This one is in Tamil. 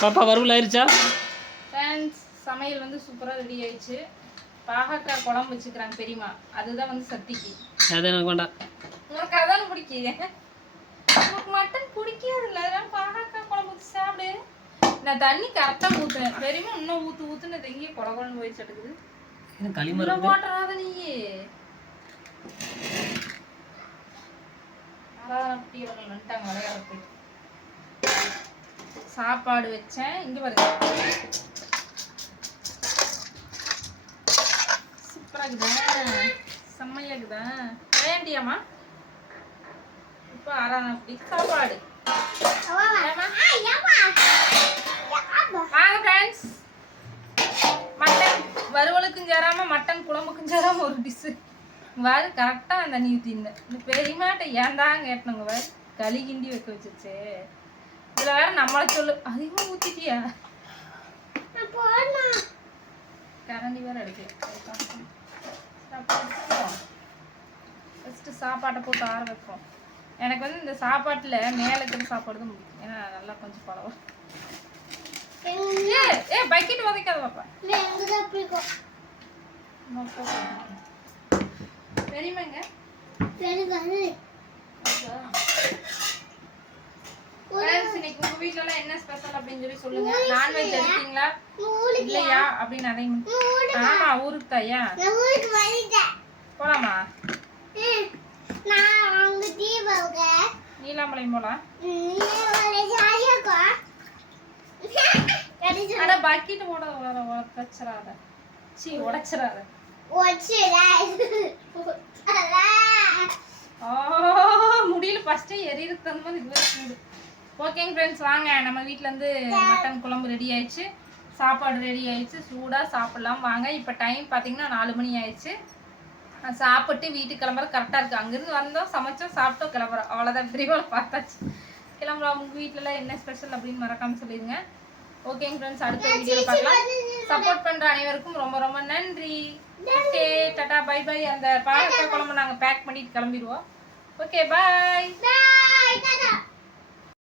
பாப்பா வறுவல் ஆயிடுச்சா? ஃப்ரெண்ட்ஸ் சமையல் வந்து சூப்பராக ரெடி ஆயிடுச்சு. பாகக்காய் குழம்பு வச்சுக்கிறாங்க பெரியமா. அதுதான் வந்து சத்திக்கு. அது எனக்கு வேண்டாம். உனக்கு அதான் பிடிக்குது. உனக்கு மட்டன் பிடிக்காதுல்ல, அதனால பாகக்காய் குழம்பு வச்சு சாப்பிடு. நான் தண்ணி கரெக்டாக ஊற்றுனேன். பெரியமா இன்னும் ஊற்றுனது எங்கேயே குழம்பு போய் சட்டுக்குது. களிமரம் போட்டுறாத நீ. வந்துட்டாங்க விளையாடுறதுக்கு. சாப்பாடு வச்சேன். இங்க பாருங்க, சூப்பரா இருக்குதா, செம்மையா இருக்குதா. வேண்டியாமா இப்போ அப்படி சாப்பாடு. வாங்க ஃப்ரெண்ட்ஸ், மட்டன் வறுவலுக்கும் சேராம மட்டன் குழம்புக்கும் சேராம ஒரு டிஷ்ஷு வாரு. கரெக்டாக அந்த தண்ணி ஊற்றிருந்தேன். இந்த பெரியமாட்ட ஏன்தான் கேட்டனுங்க வேறு களி கிண்டி வைக்க வச்சிருச்சு. இதில் வேற நம்மளை சொல்லு அதிகமாக ஊற்றிட்டியா, கரண்டி வேற எடுக்கல. ஃபஸ்ட்டு சாப்பாட்டை போட்டு ஆற வைப்போம். எனக்கு வந்து இந்த சாப்பாட்டில் மேலே இருக்கிற சாப்பாடு தான் முடியும். ஏன்னா நல்லா கொஞ்சம் பழம். ஏ பக்கெட் உதைக்காத பாப்பா. தெரியுமாங்க இன்னைக்கு உங்க வீட்ல எல்லாம் என்ன ஸ்பெஷல் அப்படின்னு சொல்லி சொல்லுங்க. நான்வெஜ் எடுத்தீங்களா இல்லையா அப்படின்னு அதையும். ஆமா ஊருக்கு தாயா போலாமா? நீலாமலையும் போலாம். ஆனா பக்கெட் போட உடச்சிடாத. சீ உடைச்சிடாத. முடியல ஃபர்ஸ்டே எரியிறது தகுந்த மாதிரி இதுவே சூடு. ஓகேங்க ஃப்ரெண்ட்ஸ், வாங்க நம்ம வீட்டில் இருந்து மட்டன் குழம்பு ரெடி ஆயிடுச்சு, சாப்பாடு ரெடி ஆயிடுச்சு. சூடாக சாப்பிட்லாம் வாங்க. இப்போ டைம் பார்த்தீங்கன்னா 4 மணி ஆயிடுச்சு. சாப்பிட்டு வீட்டுக்கு கிளம்புற கரெக்டாக இருக்குது. அங்கேருந்து வந்தோம், சமைச்சோம், சாப்பிட்டோம், கிளம்புறோம். அவ்வளோதான், பெரியவளை பார்த்தாச்சு. கிளம்புறோம். உங்கள் வீட்டிலலாம் என்ன ஸ்பெஷல் அப்படின்னு மறக்காமல் சொல்லிடுங்க. ஓகேங்க ஃப்ரெண்ட்ஸ், அடுத்த வீடியோவில் பார்க்கலாம். சப்போர்ட் பண்ணுற அனைவருக்கும் ரொம்ப ரொம்ப நன்றி. Okay, tata bye bye. அந்த பாகக்காய் குழம்பு நாங்கள் பேக் பண்ணிட்டு கிளம்பிடுவோம். ஓகே பாய்.